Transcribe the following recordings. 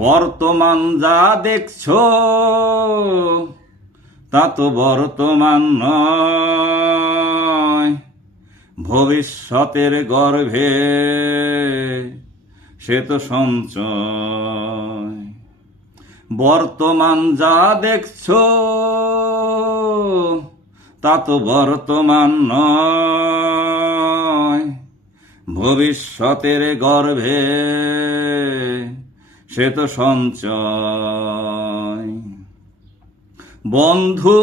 বর্তমান যা দেখছো তা তো বর্তমান নয়, ভবিষ্যতের গর্ভে সে তো সঞ্চয়। বর্তমান যা দেখছো তা তো বর্তমান নয়, ভবিষ্যতের গর্ভে সে তো সঞ্চয়। বন্ধু,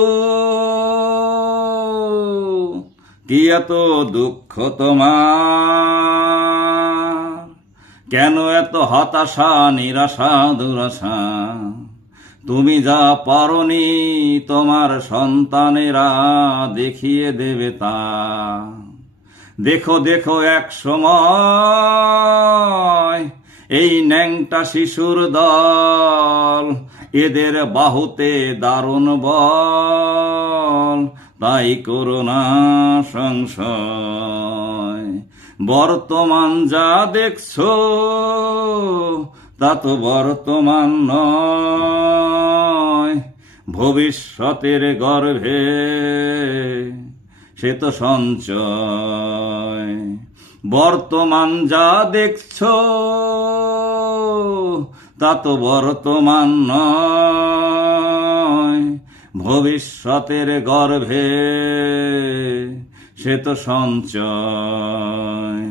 কি এত দুঃখ তোমার? কেন এত হতাশা, নিরাশা, দুরাশা? তুমি যা পারনি তোমার সন্তানেরা দেখিয়ে দেবে তা। দেখো দেখো এক সময় এই ন্যাংটা শিশুর দল, এদের বাহুতে দারুণ বল, তাই করো না সংশয়। বর্তমান যা দেখছো তা তো বর্তমান নয়, ভবিষ্যতের গর্ভে সে তো সঞ্চয়। বর্তমান যা দেখছো তা তো বর্তমান নয়, ভবিষ্যতের গর্ভে সে তো সঞ্চয়।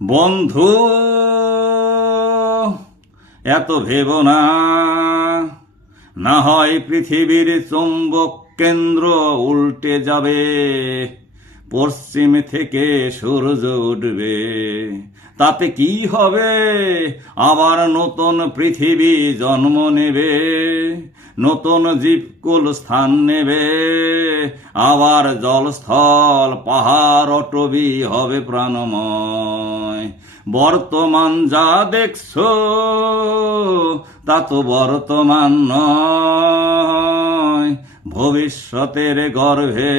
বন্ধু, এত ভেবো না, না হয় পৃথিবীর চুম্বক কেন্দ্র উল্টে যাবে, পশ্চিম থেকে সূর্য উঠবে, তাতে কি হবে? আবার নতুন পৃথিবী জন্ম নেবে, নতুন জীবকুল স্থান নেবে, আবার জলস্থল পাহাড় অটবি হবে প্রাণময়। বর্তমান যা দেখছো তা তো বর্তমান নয়, ভবিষ্যতের গর্ভে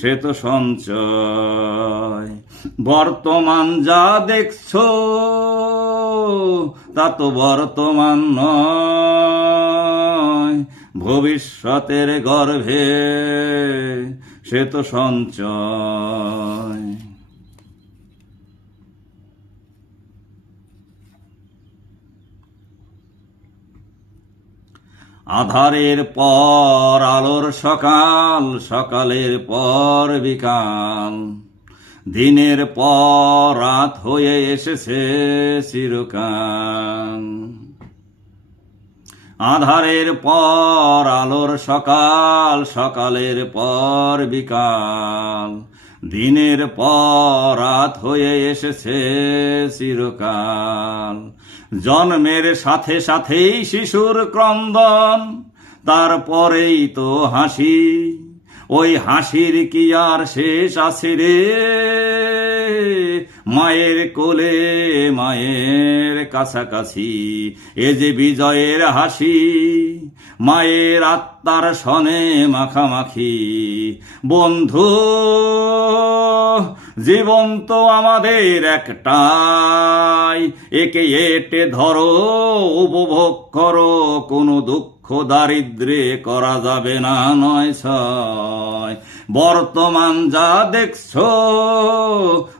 সে তো সঞ্চয়। বর্তমান যা দেখছো তা তো বর্তমান নয়, ভবিষ্যতের গর্ভে সে তো সঞ্চয়। আধারের পর আলোর সকাল, সকালের পর বিকাল, দিনের পর রাত হয়ে এসেছে চিরকাল। আধারের পর আলোর সকাল, সকালের পর বিকাল, দিনের পর রাত হয়ে এসেছে চিরকাল। জন্মের সাথে সাথেই শিশুর ক্রন্দন, তারপরেই তো হাসি, ওই হাসির কি আর শেষ আছে রে? মায়ের কোলে, মায়ের কাছাকাছি, এ যে বিজয়ের হাসি, মায়ের আত্মার সনে মাখামাখি। বন্ধু, জীবন তো আমাদের একটাই, একে এটে ধরো, উপভোগ করো, কোনো দুঃখ দারিদ্রে করা যাবে না নয় ছয়। বর্তমান যা দেখছো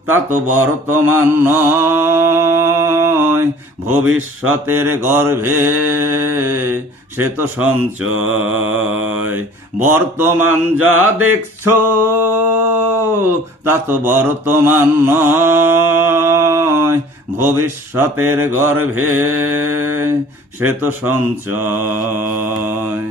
তা তো বর্তমান নয়, ভবিষ্যতের গর্ভে সে তো সঞ্চয়। বর্তমান যা দেখছো তা তো বর্তমান নয়, ভবিষ্যতের গর্ভে সে তো সঞ্চয়।